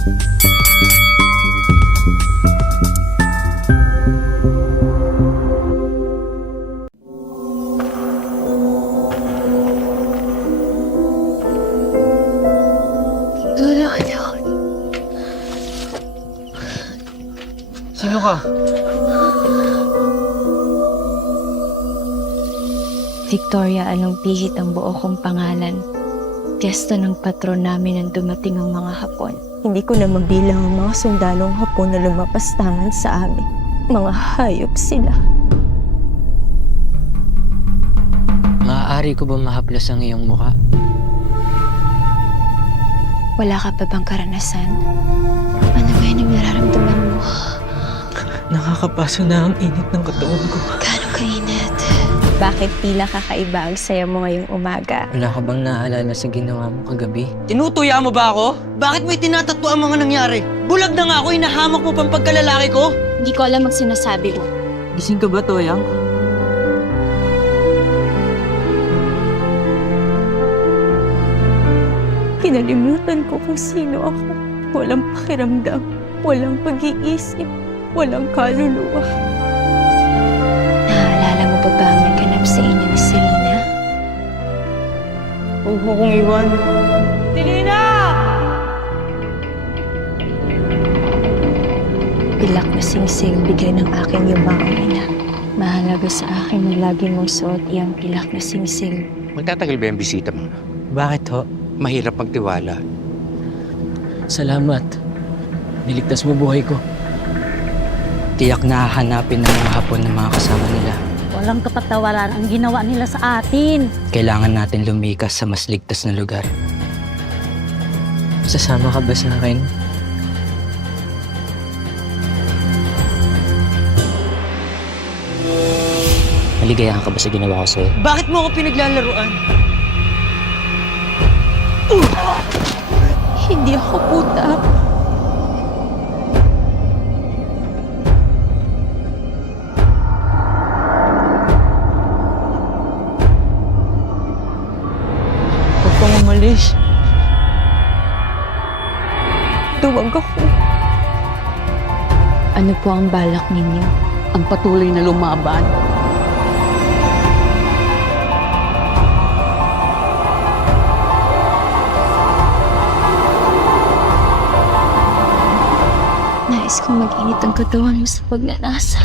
Sino ka? Victoria, anong pihit ang buo kong pangalan. Piyesta ng patron namin nang dumating ang mga Hapon. Hindi ko na mabilang ang mga sundalong Hapon na lumapastangan sa amin. Mga hayop sila. Maaari ko ba mahaplas ang iyong mukha? Wala ka pa bang karanasan? Ano ba yung nararamdaman mo? Nakakapaso na ang init ng katawan ko. Gaano kainit? Bakit tila kakaiba ang saya mo ngayong umaga? Wala ka bang naaalala sa ginawa mo kagabi? Tinutuya mo ba ako? Bakit mo itinatattoo ang mga nangyari? Bulag na nga ako, hinahamak mo pang pagkalalaki ko? Hindi ko alam ang sinasabi mo. Gising ka ba, Toyang? Kinalimutan ko kung sino ako. Walang pakiramdam, walang pag-iisip, walang kaluluwa. Naalala mo ba ang naganap sa inyo ni Selena? Huwag mo kong iwan. Selena! Pilak na singsing bigay ng aking yumaong ina. Mahalaga sa akin na lagi mong suot iyang pilak na singsing. Magtatagal ba yung bisita mo? Bakit ho? Mahirap magtiwala. Salamat. Niligtas mo buhay ko. Tiyak na hahanapin ng mga Hapon ng mga kasama nila. Walang kapatawaran ang ginawa nila sa atin. Kailangan natin lumikas sa mas ligtas na lugar. Sasama ka ba sa akin? Maligayahan ka ba sa ginawa ko sa'yo? Bakit mo ako pinaglalaruan? Hindi ako puta. Huwag kang umalis. Duwag ako. Ano po ang balak ninyo? Ang patuloy na lumaban. Nais kong mag-init ang katawan mo sa pagnanasa.